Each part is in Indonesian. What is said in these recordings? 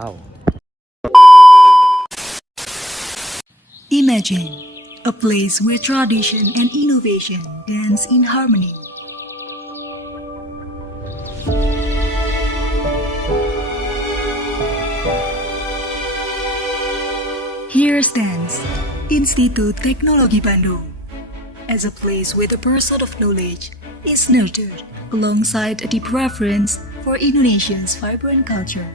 Wow. Imagine a place where tradition and innovation dance in harmony. Here stands Institut Teknologi Bandung as a place where the pursuit of knowledge is nurtured alongside a deep reverence for Indonesia's vibrant culture.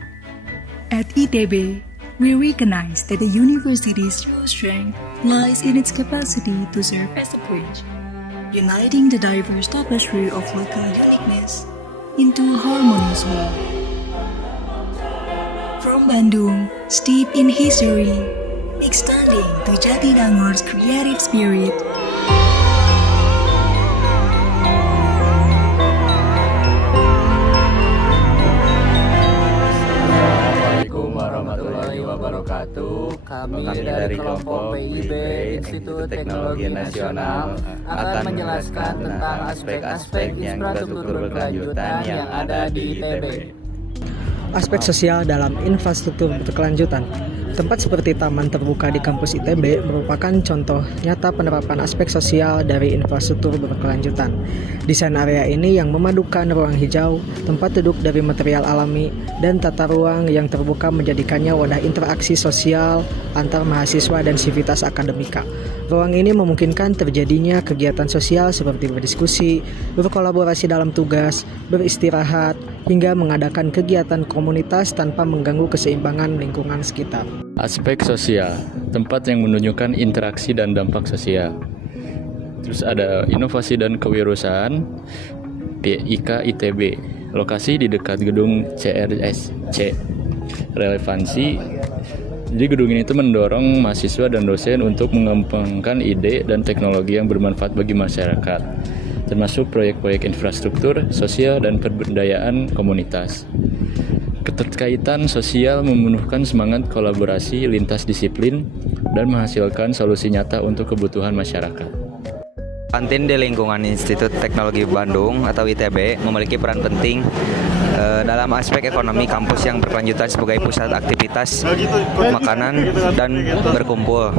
At ITB, we recognize that the university's true strength lies in its capacity to serve as a bridge, uniting the diverse tapestry of local uniqueness into a harmonious whole. From Bandung, steeped in history, extending to Jatinangor's creative spirit, Assalamualaikum warahmatullahi wabarakatuh. Kami dari kelompok PIB Institut Teknologi Nasional akan menjelaskan tentang aspek-aspek infrastruktur berkelanjutan yang ada di ITB. Aspek sosial dalam infrastruktur berkelanjutan. Tempat seperti taman terbuka di kampus ITB merupakan contoh nyata penerapan aspek sosial dari infrastruktur berkelanjutan. Desain area ini yang memadukan ruang hijau, tempat duduk dari material alami, dan tata ruang yang terbuka menjadikannya wadah interaksi sosial antar mahasiswa dan sivitas akademika. Ruang ini memungkinkan terjadinya kegiatan sosial seperti berdiskusi, berkolaborasi dalam tugas, beristirahat, hingga mengadakan kegiatan komunitas tanpa mengganggu keseimbangan lingkungan sekitar. Aspek sosial, tempat yang menunjukkan interaksi dan dampak sosial. Terus ada inovasi dan kewirausahaan, PIK ITB, lokasi di dekat gedung CRSC. Relevansi, jadi gedung ini tuh mendorong mahasiswa dan dosen untuk mengembangkan ide dan teknologi yang bermanfaat bagi masyarakat, termasuk proyek-proyek infrastruktur, sosial, dan pemberdayaan komunitas. Keterkaitan sosial memenuhkan semangat kolaborasi lintas disiplin dan menghasilkan solusi nyata untuk kebutuhan masyarakat. Kantin di lingkungan Institut Teknologi Bandung atau ITB memiliki peran penting dalam aspek ekonomi kampus yang berkelanjutan sebagai pusat aktivitas makanan dan berkumpul.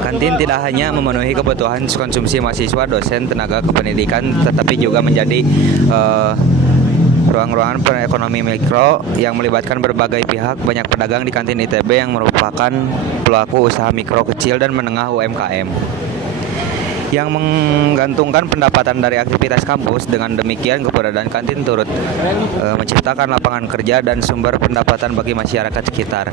Kantin tidak hanya memenuhi kebutuhan konsumsi mahasiswa, dosen, tenaga kependidikan, tetapi juga menjadi ruang-ruangan perekonomi mikro yang melibatkan berbagai pihak. Banyak pedagang di kantin ITB yang merupakan pelaku usaha mikro, kecil, dan menengah UMKM yang menggantungkan pendapatan dari aktivitas kampus. Dengan demikian, keberadaan kantin turut menciptakan lapangan kerja dan sumber pendapatan bagi masyarakat sekitar.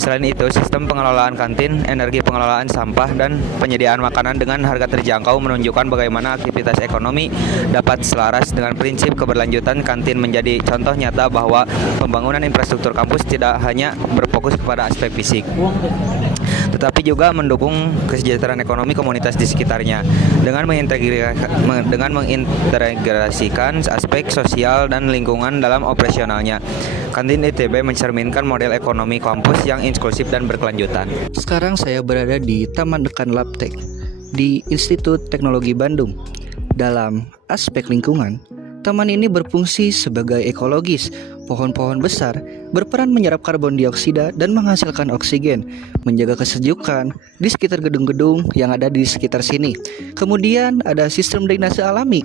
Selain itu, sistem pengelolaan kantin, energi pengelolaan sampah, dan penyediaan makanan dengan harga terjangkau menunjukkan bagaimana aktivitas ekonomi dapat selaras dengan prinsip keberlanjutan. Kantin menjadi contoh nyata bahwa pembangunan infrastruktur kampus tidak hanya berfokus kepada aspek fisik, tetapi juga mendukung kesejahteraan ekonomi komunitas di sekitarnya dengan mengintegrasikan aspek sosial dan lingkungan dalam operasionalnya. Kantin ITB mencerminkan model ekonomi kampus yang inklusif dan berkelanjutan. Sekarang saya berada di Taman Dekan Labtek di Institut Teknologi Bandung. Dalam aspek lingkungan, taman ini berfungsi sebagai ekologis. Pohon-pohon besar berperan menyerap karbon dioksida dan menghasilkan oksigen, menjaga kesejukan di sekitar gedung-gedung yang ada di sekitar sini. Kemudian ada sistem drainase alami.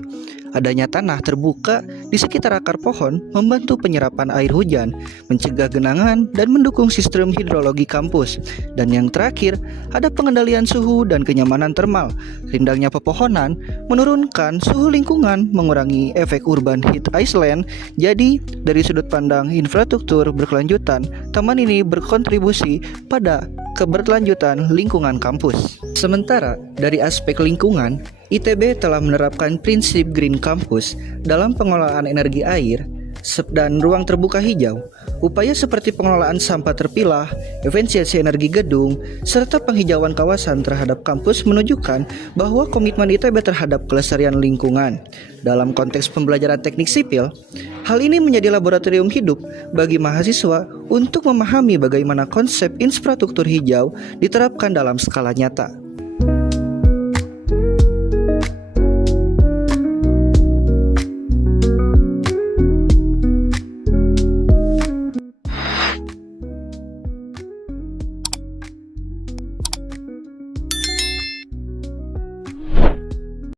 Adanya tanah terbuka di sekitar akar pohon membantu penyerapan air hujan, mencegah genangan, dan mendukung sistem hidrologi kampus. Dan yang terakhir, ada pengendalian suhu dan kenyamanan termal. Rindangnya pepohonan menurunkan suhu lingkungan, mengurangi efek urban heat island. Jadi, dari sudut pandang infrastruktur berkelanjutan, taman ini berkontribusi pada keberlanjutan lingkungan kampus. Sementara dari aspek lingkungan, ITB telah menerapkan prinsip Green Campus dalam pengelolaan energi air dan ruang terbuka hijau. Upaya seperti pengelolaan sampah terpilah, efisiensi energi gedung, serta penghijauan kawasan terhadap kampus menunjukkan bahwa komitmen ITB terhadap kelestarian lingkungan. Dalam konteks pembelajaran teknik sipil, hal ini menjadi laboratorium hidup bagi mahasiswa untuk memahami bagaimana konsep infrastruktur hijau diterapkan dalam skala nyata.